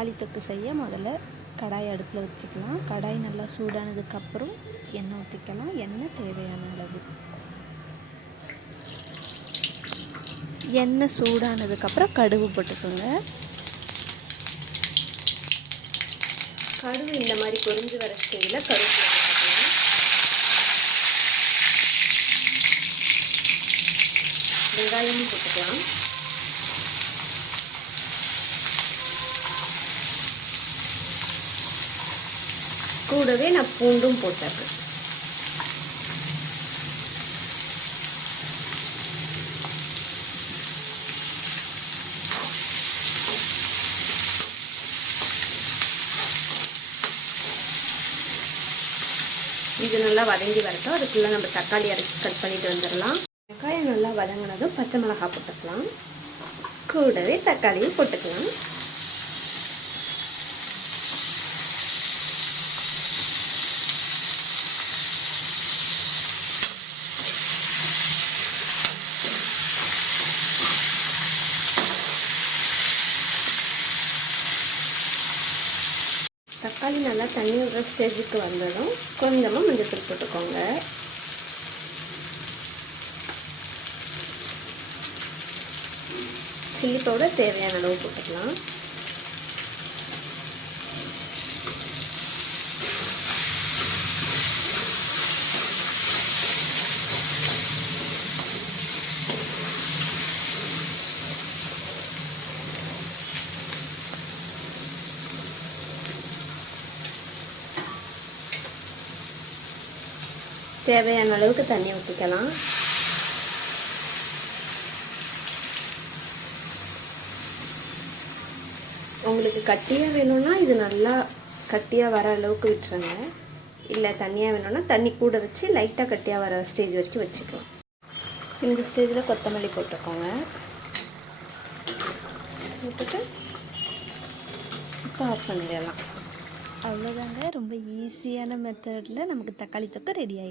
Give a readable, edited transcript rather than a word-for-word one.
தக்காளி தொக்கு செய்ய முதல்ல கடாய் அடுப்பில் வச்சுக்கலாம். கடாய் நல்லா சூடானதுக்கப்புறம் எண்ணெய் ஊற்றிக்கலாம். எண்ணெய் தேவையான அளவு. எண்ணெய் சூடானதுக்கப்புறம் கடுகு போட்டுக்கோங்க. கடுகு இந்த மாதிரி பொரிஞ்சு வர ஸ்டேஜில் கருவேப்பிலை போட்டுக்கலாம். வெங்காயமும் போட்டுக்கலாம். கூடவே நான் பூண்டும் போட்டுறேன். இது நல்லா வதங்கி வரட்டும். அதுக்குள்ளே நம்ம தக்காளி அரைச்சி கட் பண்ணிட்டு வந்துடலாம். வெங்காயம் நல்லா வதங்கினதும் பச்சை மிளகாய் போட்டுக்கலாம். கூடவே தக்காளியும் போட்டுக்கலாம். தக்காளி நல்லா தண்ணி விடுற ஸ்டேஜுக்கு வந்ததும் கொஞ்சமாக மஞ்சள் போட்டுக்கோங்க. சில்லி பவுடர் தேவையான அளவு போட்டுக்கலாம். தேவையான அளவுக்கு தண்ணி ஊற்றிக்கலாம். உங்களுக்கு கட்டியாக வேணும்னா இது நல்லா கட்டியாக வர அளவுக்கு விட்டுருங்க. இல்லை தண்ணியாக வேணும்னா தண்ணி கூட வச்சு லைட்டாக கட்டியாக வர ஸ்டேஜ் வரைக்கும் வச்சுக்கலாம். இந்த ஸ்டேஜில் கொத்தமல்லி போட்டுக்கோங்க. போட்டுட்டு இப்போ ஆஃப் பண்ணிடலாம். அவ்வளோதாங்க. ரொம்ப ஈஸியான மெத்தடில் நமக்கு தக்காளி தொக்கு ரெடி ஆகிடுச்சு.